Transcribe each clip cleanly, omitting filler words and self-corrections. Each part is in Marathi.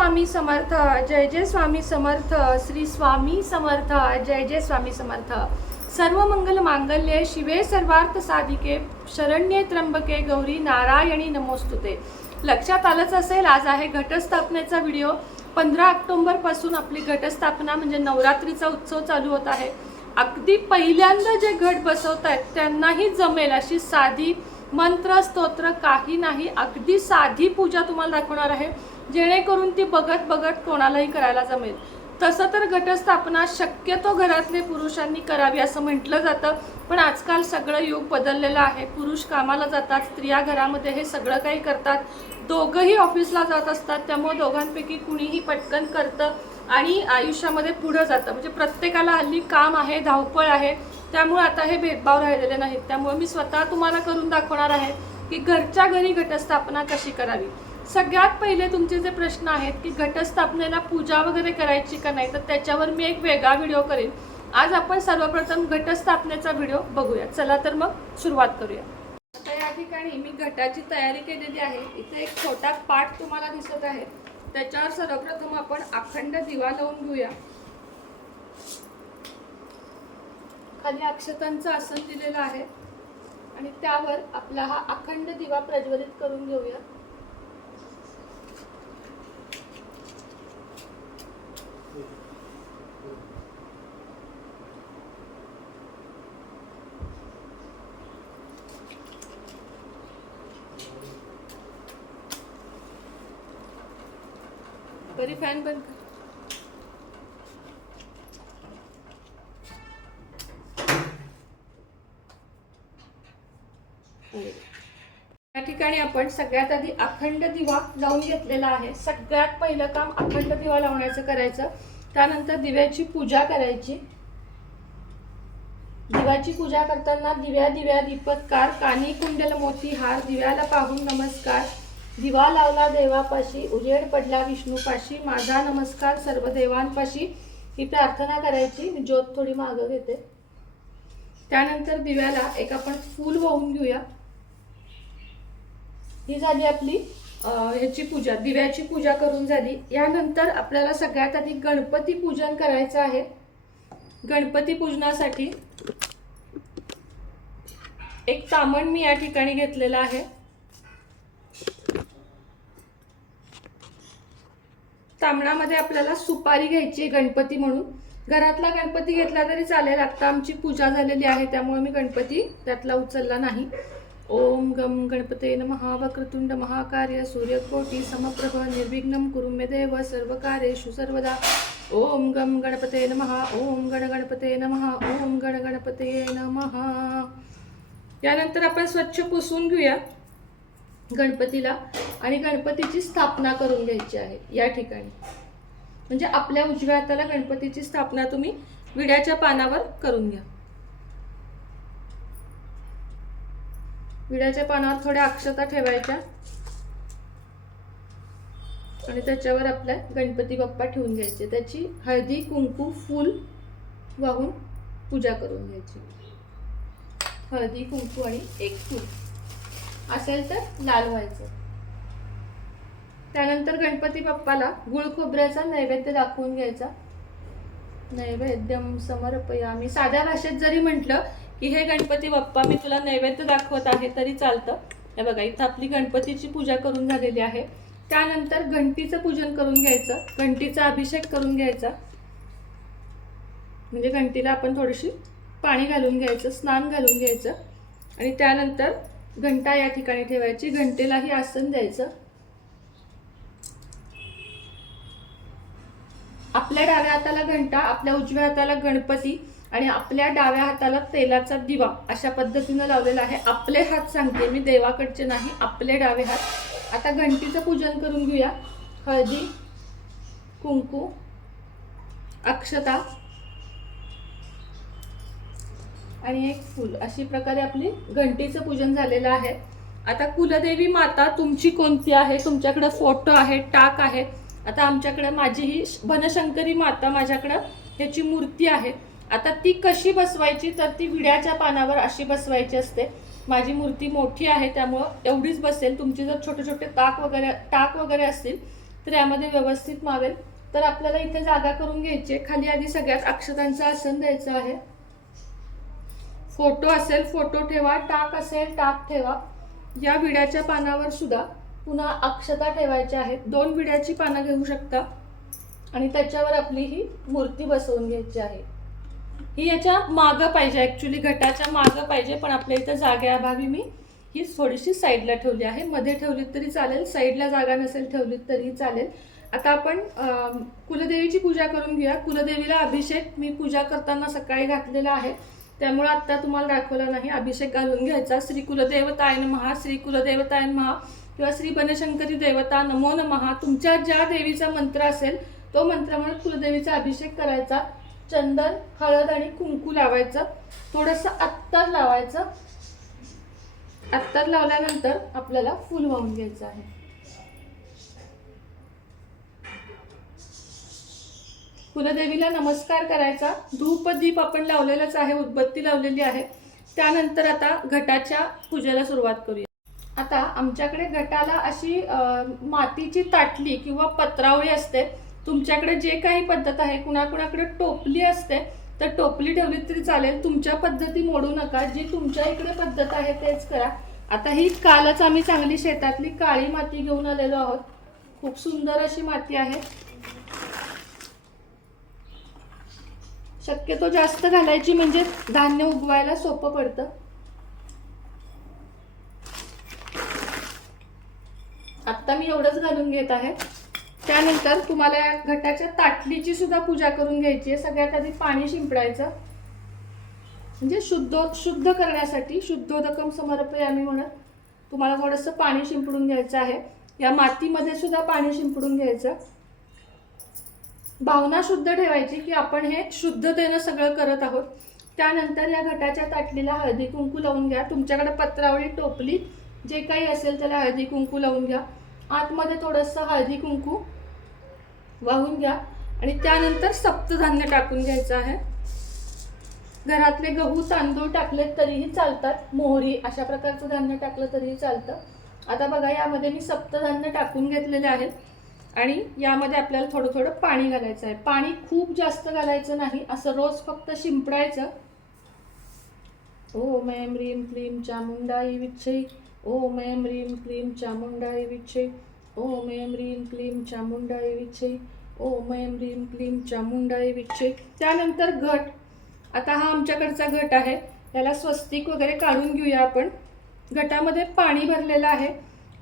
स्वामी समर्थ, जय जय स्वामी समर्थ, श्री स्वामी समर्थ, जय जय स्वामी समर्थ। सर्व मंगल मांगल्ये शिवे सर्वार्थ साधिके, शरण्ये त्र्यंबके गौरी नारायणी नमोस्तुते। लक्षात आलंच असेल, आज आहे घटस्थापनेचा व्हिडिओ। 15 ऑक्टोबर पासून आपली घटस्थापना म्हणजे नवरात्रीचा उत्सव चालू होत आहे। अगदी पहिल्यांदा जे घट बसवतायत त्यांनाही जमेल अशी साधी मंत्र स्तोत्र काही नाही, अगदी साधी पूजा तुम्हाला दाखवणार आहे, जेणेकरून ती बघत बघत कोणालाही करायला जमेल। तसं तर घटस्थापना शक्यतो घरातले पुरुषांनी करावी असं म्हटलं जातं, पण आजकाल सगळं युग बदललेलं आहे। पुरुष कामाला जातात, स्त्रिया घरामध्ये हे सगळं काही करतात, दोघंही ऑफिसला जात असतात, त्यामुळे दोघांपैकी कुणीही पटकन करतं आणि आयुष्यामध्ये पुढे जातं। म्हणजे प्रत्येकाला हल्ली काम आहे, धावपळ आहे, त्यामुळे आता हे भेदभाव राहिलेले नाहीत। त्यामुळे मी स्वतः तुम्हाला करून दाखवणार आहे की घरच्या घरी घटस्थापना कशी करावी। सगळ्यात पहिले तुमचे जे प्रश्न आहेत की घटस्थापनेला पूजा वगैरे करायची का नाही, तर त्याच्यावर मी एक वेगळा व्हिडिओ करेन। आज आपण सर्वप्रथम घटस्थापनेचा व्हिडिओ बघूया। चला तर मग सुरुवात करूया। आता या ठिकाणी मी घटाची तयारी केलेली आहे। इथे एक छोटा पाट तुम्हाला दिसत आहे, त्याच्यावर सर्वप्रथम आपण अखंड दिवा लावून घेऊया। खाली अक्षतांचं आसन दिलेलं आहे आणि त्यावर आपला हा अखंड दिवा प्रज्वलित करून घेऊया। बरी फॅन बंद कर। या ठिकाणी आपण सगळ्यात आधी अखंड दिवा लावून घेतलेला आहे। सगळ्यात पहिलं काम अखंड दिवा लावण्याचं करायचं, त्यानंतर दिव्याची पूजा करायची। दिव्याची पूजा करताना दिव्या दीपत्कार, कानी कुंडल मोती हार, दिव्याला पाहून नमस्कार, दिवा लावला देवापाशी, उजेड पडला विष्णूपाशी, माझा नमस्कार सर्व देवांपाशी, ही प्रार्थना करायची। ज्योत थोडी मागं घेते। त्यानंतर दिव्याला एक आपण फूल वाहून घेऊया। ही झाली आपली ह्याची पूजा, दिव्याची पूजा करून झाली। यानंतर आपल्याला सगळ्यात आधी गणपती पूजन करायचं आहे। गणपती पूजनासाठी एक तामण मी या ठिकाणी घेतलेला आहे। तामणामध्ये आपल्याला सुपारी घ्यायची गणपती म्हणून। घरातला गणपती घेतला तरी चालेल, आता आमची पूजा झालेली आहे त्यामुळे मी गणपती त्यातला उचलला नाही। ओम गम गणपते नमः, वक्रतुंड महाकाय सूर्यकोटि समप्रभ, निर्विघ्नं कुरु मे देव सर्वकार्येषु सर्वदा। ओम गम गणपते नमः, ओम गणपते नमः, ओम गणपते नमः। यानंतर आपण स्वच्छ पुसून घेऊया गणपतीला आणि गणपतीची स्थापना करून घ्यायची आहे। या ठिकाणी म्हणजे आपल्या उजव्या हाताला गणपतीची स्थापना तुम्ही विड्याच्या पानावर करून घ्या। विड्याच्या पानावर थोड्या अक्षता ठेवायच्या आणि त्याच्यावर आपल्या गणपती बाप्पा ठेवून घ्यायचे। त्याची हळदी कुंकू फूल वाहून पूजा करून घ्यायची। हळदी कुंकू आणि एक फूल असेल तर लाल व्हायचं। त्यानंतर गणपती बाप्पाला गुळ खोबऱ्याचा नैवेद्य दाखवून घ्यायचा। नैवेद्यम समर्पयामि। साध्या भाषेत जरी म्हटलं की हे गणपती बाप्पा मी तुला नैवेद्य दाखवत आहे तरी चालतं। हे बघा, इथं आपली गणपतीची पूजा करून झालेली आहे। त्यानंतर घंटीचं पूजन करून घ्यायचं, घंटीचा अभिषेक करून घ्यायचा। म्हणजे घंटीला आपण थोडीशी पाणी घालून घ्यायचं, स्नान घालून घ्यायचं आणि त्यानंतर घंटा या ठिकाणी ठेवायची, घंटेलाही आसन द्यायचं। आपल्या डाव्या हाताला घंटा, आपल्या उजव्या हाताला गणपती आणि आपल्या डाव्या हाताला तेलाचा दिवा अशा पद्धतीने लावलेला आहे। आपले हात सांगते मी, देवाकडचे नाही, आपले डावे हात। आता घंटीचं पूजन करून घेऊया। हळदी कुंकू अक्षता आणि एक फूल, अशी प्रकारे आपली घंटीचं पूजन झालेलं आहे। आता कुलदेवी माता तुमची कोणती आहे, तुमच्याकडे फोटो आहे, टाक आहे। आता आमच्याकडे माझी ही बनशंकरी माता, माझ्याकडे त्याची मूर्ती आहे। आता ती कशी बसवायची, तर ती विड्याच्या पानावर अशी बसवायची असते। माझी मूर्ती मोठी आहे त्यामुळे एवढीच बसेल। तुमची जर छोटे छोटे टाक वगैरे असतील तर यामध्ये व्यवस्थित मावेल. तर आपल्याला इथे जागा करून घ्यायची. खाली आधी सगळ्यात अक्षतांचं आसन द्यायचं आहे. फोटो असेल फोटो ठेवा, टाक असेल टाक ठेवा. या विड्याच्या पानावर सुद्धा पुन्हा अक्षता ठेवायच्या आहेत. 2 विड्याची पानं घेऊ शकता आणि त्याच्यावर आपली ही मूर्ती बसवून घ्यायची आहे. ही याच्या मागं पाहिजे, ॲक्च्युली घटाच्या मागं पाहिजे, पण आपल्या इथं जागेअभावी मी ही थोडीशी साईडला ठेवली आहे. मध्ये ठेवलीत तरी चालेल, साईडला जागा नसेल ठेवलीत तरीही चालेल. आता आपण कुलदेवीची पूजा करून घेऊया. कुलदेवीला अभिषेक मी पूजा करताना सकाळी घातलेला आहे, त्यामुळे आत्ता तुम्हाला दाखवला नाही. अभिषेक घालून घ्यायचा. श्री कुलदेवताय नमः, श्री कुलदेवताय नमः किंवा श्री बनशंकरी देवता नमो नमः. तुमच्या ज्या देवीचा मंत्र असेल तो मंत्र म्हणून कुलदेवीचा अभिषेक करायचा. चंदन, हळद आणि कुंकू लावायचं. थोडंसं अत्तर लावायचं. अत्तर लावल्यानंतर आपल्याला फूल वाहून घ्यायचं आहे. कुलदेवीला नमस्कार करायचा. धूप दीप आपण लावलेलाच आहे, उदबत्ती लावलेली आहे. त्यानंतर आता घटाच्या पूजेला सुरुवात करूया. आता आमच्याकडे घटाला अशी मातीची ताटली किंवा पत्रावळी असते. तुमच्याकडे जे काही पद्धत आहे, कुणाकुणाकडे टोपली असते तर टोपली ठेवली तरी चालेल. तुमच्या पद्धती मोडू नका, जी तुमच्या इकडे पद्धत आहे तेच करा. आता ही कालच आम्ही चांगली शेतातली काळी माती घेऊन आलेलो आहोत. खूप सुंदर अशी माती आहे. शक्यतो जास्त घालायची म्हणजे धान्य उगवायला सोपं पडतं. आता मी एवढंच घालून घेत आहे. त्यानंतर तुम्हाला या घटाच्या ताटलीची सुद्धा पूजा करून घ्यायची आहे. सगळ्यात आधी पाणी शिंपडायचं, म्हणजे शुद्ध करण्यासाठी. शुद्धोदकम समर्पयामी म्हणत तुम्हाला थोडंसं पाणी शिंपडून घ्यायचं आहे. या मातीमध्ये सुद्धा पाणी शिंपडून घ्यायचं. भावना शुद्ध ठेवायची की आपण हे शुद्धतेनं सगळं करत आहोत. त्यानंतर या घटाच्या ताटलीला हळदी कुंकू लावून घ्या. तुमच्याकडे पत्रावळी, टोपली जे काही असेल त्याला हळदी कुंकू लावून घ्या. आतमध्ये थोडंसं हळदी कुंकू वाहून घ्या आणि त्यानंतर सप्तधान्य टाकून घ्यायचं आहे. घरातले गहू तांदूळ टाकले तरीही चालतात, मोहरी अशा प्रकारचं धान्य टाकलं तरीही चालतं. आता बघा, यामध्ये मी सप्तधान्य टाकून घेतलेले आहेत आणि यामध्ये आपल्याला थोडं थोडं पाणी घालायचं आहे. पाणी खूप जास्त घालायचं नाही, असं रोज फक्त शिंपडायचं. ओम ऐं ह्रीं क्लीं चामुंडाई विच्छे, ओम ऐं ह्रीं क्लीं चामुंडाई विच्छे, ओम ऐं ह्रीं क्लीं चामुंडाई विच्छे, ओम ऐं ह्रीं क्लीं चामुंडाई विच्छे. त्यानंतर घट. आता हा आमच्याकडचा घट आहे, याला स्वस्तिक वगैरे काढून घेऊया आपण. घटामध्ये पाणी भरलेलं आहे.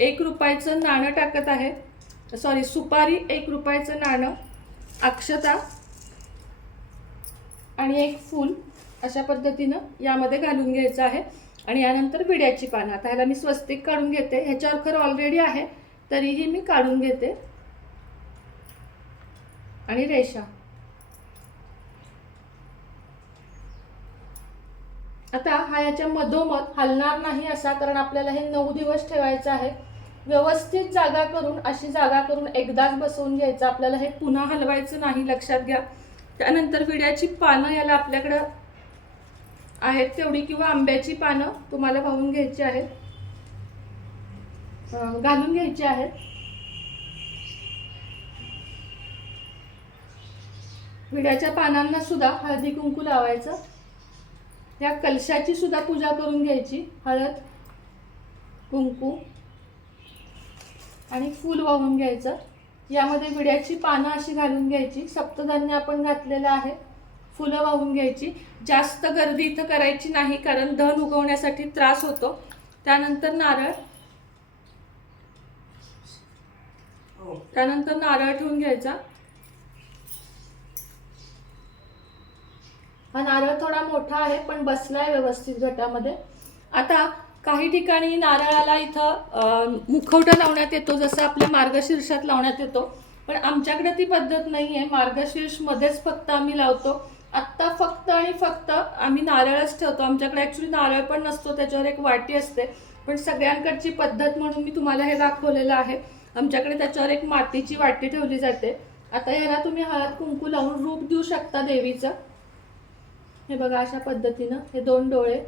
1 रुपयाचं नाणं टाकत आहे, सुपारी, 1 रुपयाचं नाणं, अक्षता आणि 1 फूल अशा पद्धतीनं यामध्ये घालून घ्यायचं आहे. आणि यानंतर विड्याची पानं. आता ह्याला मी स्वस्तिक काढून घेते. ह्याच्यावर खरं ऑलरेडी आहे तरीही मी काढून घेते. आणि रेषा. आता हा याच्या मधोमध हलणार नाही असा, कारण आपल्याला हे 9 दिवस ठेवायचं आहे. व्यवस्थित जागा करून, अशी जागा करून एकदाच बसवून घ्यायचं. आपल्याला हे पुन्हा हलवायचं नाही, लक्षात घ्या. त्यानंतर विड्याची पानं याला आपल्याकडं आहेत तेवढी किंवा आंब्याची पानं तुम्हाला वाहून घ्यायची आहेत, घालून घ्यायची आहेत. विड्याच्या पानांना सुद्धा हळदी कुंकू लावायचं. या कलशाची सुद्धा पूजा करून घ्यायची. हळद, कुंकू आणि फूल वाहून घ्यायचं. यामध्ये विड्याची पानं अशी घालून घ्यायची. सप्तधान्य आपण घातलेलं आहे. फुलं वाहून घ्यायची. जास्त गर्दी इथं करायची नाही, कारण धन उगवण्यासाठी त्रास होतो. त्यानंतर नारळ, ठेवून घ्यायचा. हा नारळ थोडा मोठा आहे पण बसलाय व्यवस्थित घटामध्ये. आता काही ठिकाणी नारळाला इथं मुखवटा लावण्यात येतो, जसं आपल्या मार्गशीर्षात लावण्यात येतो, पण आमच्याकडे ती पद्धत नाही आहे. मार्गशीर्षमध्येच फक्त आम्ही लावतो. आत्ता फक्त आणि फक्त आम्ही नारळच ठेवतो. आमच्याकडे ॲक्च्युली नारळ पण नसतो, त्याच्यावर एक वाटी असते, पण सगळ्यांकडची पद्धत म्हणून मी तुम्हाला हे दाखवलेलं आहे. आमच्याकडे त्याच्यावर एक मातीची वाटी ठेवली जाते. आता ह्याला तुम्ही हळद कुंकू लावून रूप देऊ शकता देवीचं. हे बघा, अशा पद्धतीनं हे 2 डोळे,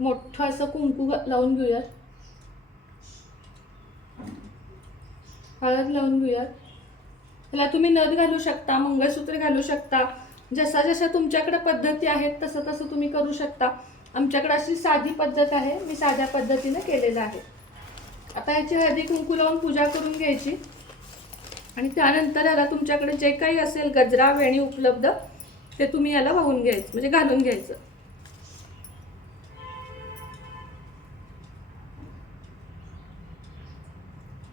मोठं असं कुंकू लावून घेऊयात. हळद लावून घेऊयात. त्याला तुम्ही नथ घालू शकता, मंगळसूत्र घालू शकता, जसा जशा तुमच्याकडे पद्धती आहेत तसं तसं तुम्ही करू शकता. आमच्याकडे अशी साधी पद्धत आहे, मी साध्या पद्धतीने केलेलं आहे. आता याची हळदी कुंकू लावून पूजा करून घ्यायची आणि त्यानंतर याला तुमच्याकडे जे काही असेल गजरा वेणी उपलब्ध ते तुम्ही याला वाहून घ्यायचं, म्हणजे घालून घ्यायचं.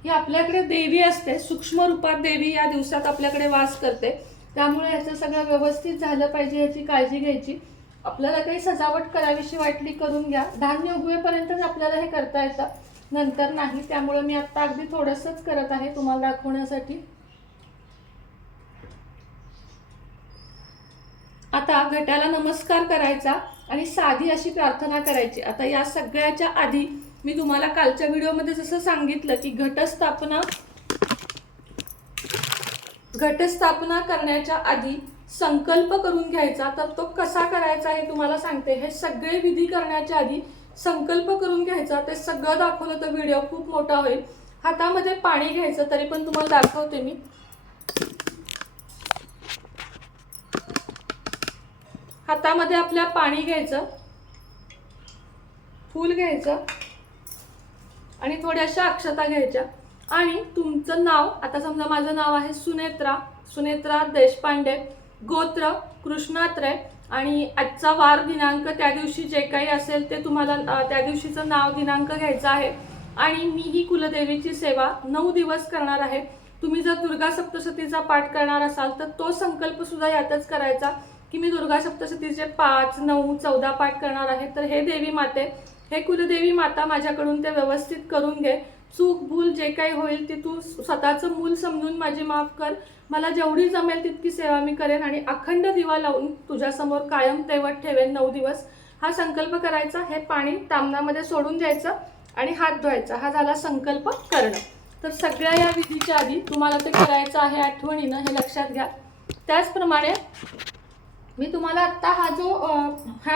ही आपल्याकडे देवी असते, सूक्ष्म रूपात देवी या दिवसात आपल्याकडे वास करते. त्यामुळे याचं सगळं व्यवस्थित झालं पाहिजे, याची काळजी घ्यायची. आपल्याला काही सजावट करावीशी वाटली करून घ्या. धान्य उगवेपर्यंतच आपल्याला हे करता येतं, नंतर नाही. त्यामुळे मी आता अगदी थोडंसंच करत आहे तुम्हाला दाखवण्यासाठी. आता घटाला नमस्कार करायचा आणि साधी अशी प्रार्थना करायची. आता या सगळ्याच्या आधी मी तुम्हाला कालच्या व्हिडिओमध्ये जसं सांगितलं की घटस्थापना करण्याच्या आधी संकल्प करून घ्यायचा. तर तो कसा करायचा हे तुम्हाला सांगते. हे सगळे विधी करण्याच्या आधी संकल्प करून घ्यायचा. ते सगळं दाखवलं तर व्हिडिओ खूप मोठा होईल. हातामध्ये पाणी घ्यायचं, तरी पण तुम्हाला दाखवते मी. हातामध्ये आपल्या पाणी घ्यायचं, फूल घ्यायचं आणि थोड्याशा अक्षता घ्यायच्या. आणि तुमचं नाव, आता समजा माझं नाव आहे सुनेत्रा देशपांडे, गोत्र कृष्णात्रय आणि आजचा वार दिनांक, त्या दिवशी जे काही असेल ते तुम्हाला त्या दिवशीचं नाव दिनांक घ्यायचा आहे. आणि मी ही कुलदेवीची सेवा 9 दिवस करणार आहे. तुम्ही जर दुर्गा सप्तशतीचा पाठ करणार असाल तर तो संकल्प सुद्धा यातच करायचा की मी दुर्गा सप्तशतीचे 5, 9, 14 पाठ करणार आहे. तर हे देवी माते, हे कुलदेवी माता, माझ्याकडून ते व्यवस्थित करून घे. चूक भूल जे काही होईल ती तू स्वतःचं मूल समजून माझी माफ कर. मला जेवढी जमेल तितकी सेवा मी करेन आणि अखंड दिवा लावून तुझ्यासमोर कायम तेवत ठेवेन 9 दिवस. हा संकल्प करायचा. हे पाणी तामणामध्ये सोडून द्यायचं आणि हात धुवायचा. हा झाला संकल्प करणं. तर सगळ्या या विधीच्या आधी तुम्हाला ते करायचं आहे आठवणीनं, हे लक्षात घ्या. त्याचप्रमाणे मी तुम्हाला आत्ता हा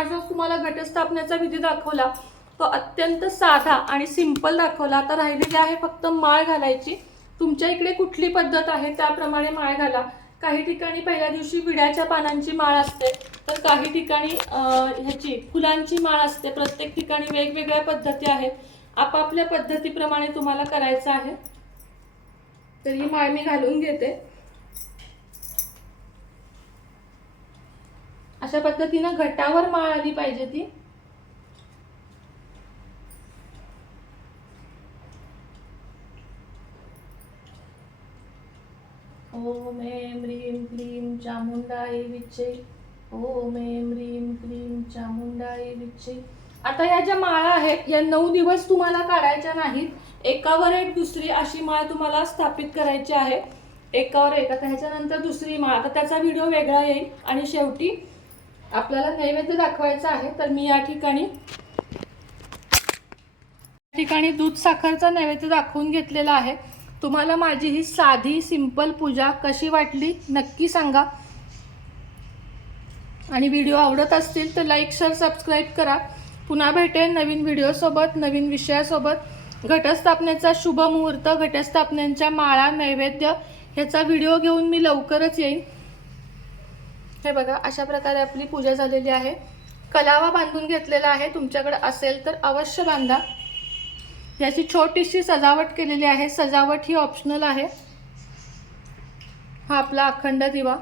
जो तुम्हाला घटस्थापनेचा विधी दाखवला तो अत्यंत साधा आणि सिंपल दाखवला. आता राहिलेली आहे फक्त माळ घालायची. तुमच्या इकडे कुठली पद्धत आहे त्याप्रमाणे माळ घाला. काही ठिकाणी पहिल्या दिवशी विड्याच्या पानांची माळ असते, तर काही ठिकाणी ह्याची फुलांची माळ असते. प्रत्येक ठिकाणी वेगवेगळ्या पद्धती आहेत. आपापल्या पद्धतीप्रमाणे तुम्हाला करायचं आहे. तर ही माळ मी घालून घेते. अशा पद्धतीनं घटावर माळ आली पाहिजे ती. ओम ऐं ह्रीं क्लीं चामुंडाई विच्चे, ओम ऐं ह्रीं क्लीं चामुंडाई विच्चे. आता या ज्या माळा आहेत या 9 दिवस तुम्हाला काढायच्या नाहीत. एकावर एक दुसरी अशी माळ तुम्हाला स्थापित करायची आहे. एकावर एक. आता ह्याच्यानंतर दुसरी माळ, आता त्याचा व्हिडिओ वेगळा येईल. आणि शेवटी आपल्याला नैवेद्य दाखवायचा आहे. तर मी या ठिकाणी दूध साखरचा नैवेद्य दाखवून घेतलेला आहे. तुम्हाला माझी ही साधी सिंपल पूजा कशी वाटली नक्की सांगा. आणि व्हिडिओ आवडत असतील तर लाईक, शेअर, सबस्क्राईब करा. पुन्हा भेटेन नवीन व्हिडिओसोबत, नवीन विषयासोबत. घटस्थापनेचा शुभ मुहूर्त, घटस्थापनेच्या माळा, नैवेद्य ह्याचा व्हिडिओ घेऊन मी लवकरच येईन. हे बघा, अशा प्रकारे आपली पूजा झालेली आहे. कलावा बांधून घेतलेला आहे. तुमच्याकडे असेल तर अवश्य बांधा. याची छोटीशी सजावट केलेली आहे. सजावट ही ऑप्शनल आहे. हा आपला अखंड दिवा.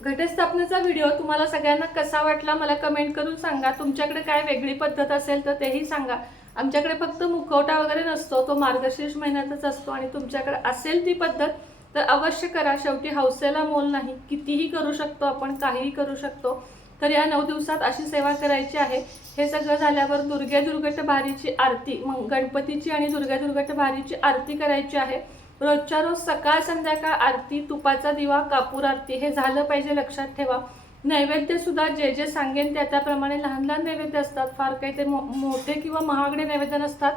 घटस्थापनेचा व्हिडिओ तुम्हाला सगळ्यांना कसा वाटला मला कमेंट करून सांगा. तुमच्याकडे काय वेगळी पद्धत असेल तर तेही सांगा. आमच्याकडे फक्त मुखवटा वगैरे नसतो, तो मार्गशीर्ष महिन्यातच असतो. आणि तुमच्याकडे असेल ती पद्धत तर अवश्य करा. शेवटी हौसेला मोल नाही. कितीही करू शकतो आपण, काहीही करू शकतो. तर या 9 दिवसात अशी सेवा करायची आहे. हे सगळं झाल्यावर दुर्गट भारीची आरती, मग गणपतीची आणि दुर्गट भारीची आरती करायची आहे. रोजच्या रोज सकाळ संध्याकाळ आरती, तुपाचा दिवा, कापूर आरती हे झालं पाहिजे, लक्षात ठेवा. नैवेद्य सुद्धा जे जे सांगेन त्याप्रमाणे लहान लहान नैवेद्य असतात. फार काही ते मोठे किंवा महागडे नैवेद्य नसतात.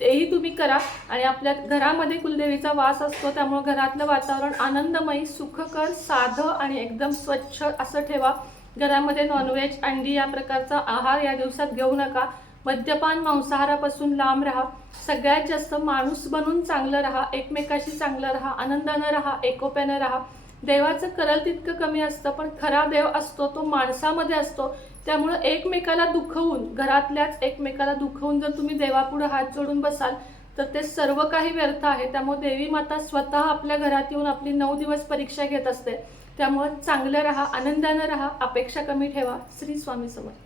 तेही तुम्ही करा. आणि आपल्या घरामध्ये कुलदेवीचा वास असतो, त्यामुळे घरातलं वातावरण आनंदमयी, सुखकर, साधं आणि एकदम स्वच्छ असं ठेवा. घरामध्ये नॉनव्हेज, अंडी या प्रकारचा आहार या दिवसात घेऊ नका. मद्यपान मांसाहारापासून लांब राहा. सगळ्यात जास्त माणूस बनून चांगलं राहा, एकमेकाशी चांगलं राहा, आनंदानं राहा, एकोप्यानं राहा. देवाचं करल तितकं कमी असतं, पण खरा देव असतो तो माणसामध्ये असतो. त्यामुळं एकमेकाला दुखवून, घरातल्याच एकमेकाला दुखवून जर तुम्ही देवापुढे हात जोडून बसाल तर ते सर्व काही व्यर्थ आहे. त्यामुळे देवी माता स्वतः आपल्या घरात येऊन आपली 9 दिवस परीक्षा घेत असते. त्यामुळे चांगलं राहा, आनंदानं राहा, अपेक्षा कमी ठेवा. श्री स्वामी समर्थ.